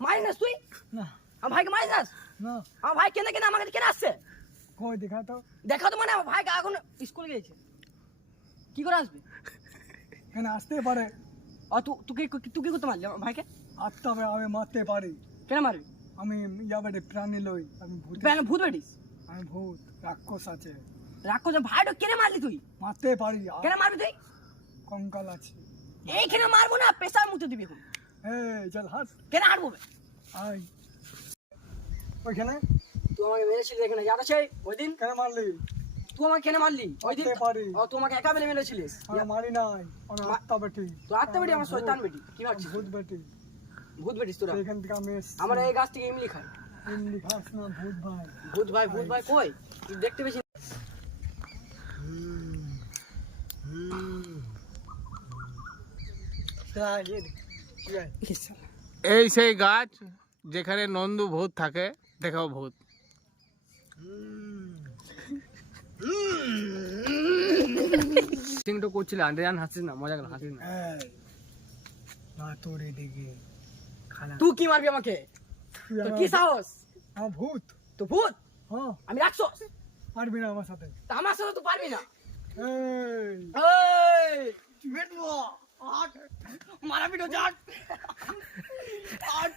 মারিনাস তুই? না আমার ভাইকে মারিনাস? না আমার ভাই কেন কেন আমার কাছে কেন আসছে? কই দেখা তো দেখা তো মানে আমার ভাই এখন স্কুল গিয়েছে। কি করে আসবে? কেন আসতে পারে আর তুই কি করতে মারলি আমার ভাইকে? আসতে হবে আমি মারতে পারি কেন মারবি? আমি ইয়াবে প্রাণী লই আমি ভূত ভূত বেটিস? আমি ভূত রাক্ষস আছে রাক্ষস ভাইটা কেন মারলি তুই? মারতে পারি কেন মারবি তুই? কঙ্কাল আছে এইখানে মারবো না, পেশার মুতে দিবি এখন। এই চল হাস কেন হাঁটবো? আই ওইখানে তুই আমাকে মেরেছিলি এখানে ইয়াদ আছে ওই দিন? কেন মারলি তুই আমাকে কেন মারলি ওই দিন? মারতে পারি। ও তুই আমাকে একা বেলে মেরেছিলিস? আমি মারি নাই আমি আত্মা বেটি তুই আত্মা বেটি আমার শয়তান বেটি। কি ভাবছিস? ভূত বেটি ভূত বেটিস তোরা? এখান থেকে আমি এসছি। আমরা এই গাছ থেকে ইমলি খাই। এমনি খাস না ভূত ভাই ভূত ভাই কই? তুই দেখতে বেশি এই সেই গাছ যেখানে নন্দু ভূত থাকে, দেখাও ভূত। সিংটো করছিল আন্দ্রিয়ান হাসিস না, মজা করে হাসিস না। এই না তোর এদিকে খালা তুই কি মারবি আমাকে? তুই তোর আমার- কি সাহস? আমার ভূত তো ভূত? হ্যাঁ আমি রাক্ষস? পারবি না আমার সাথে তা আমার সাথে তুই পারবি না। এই এই বেটবো আট মারা পিটো জাট আট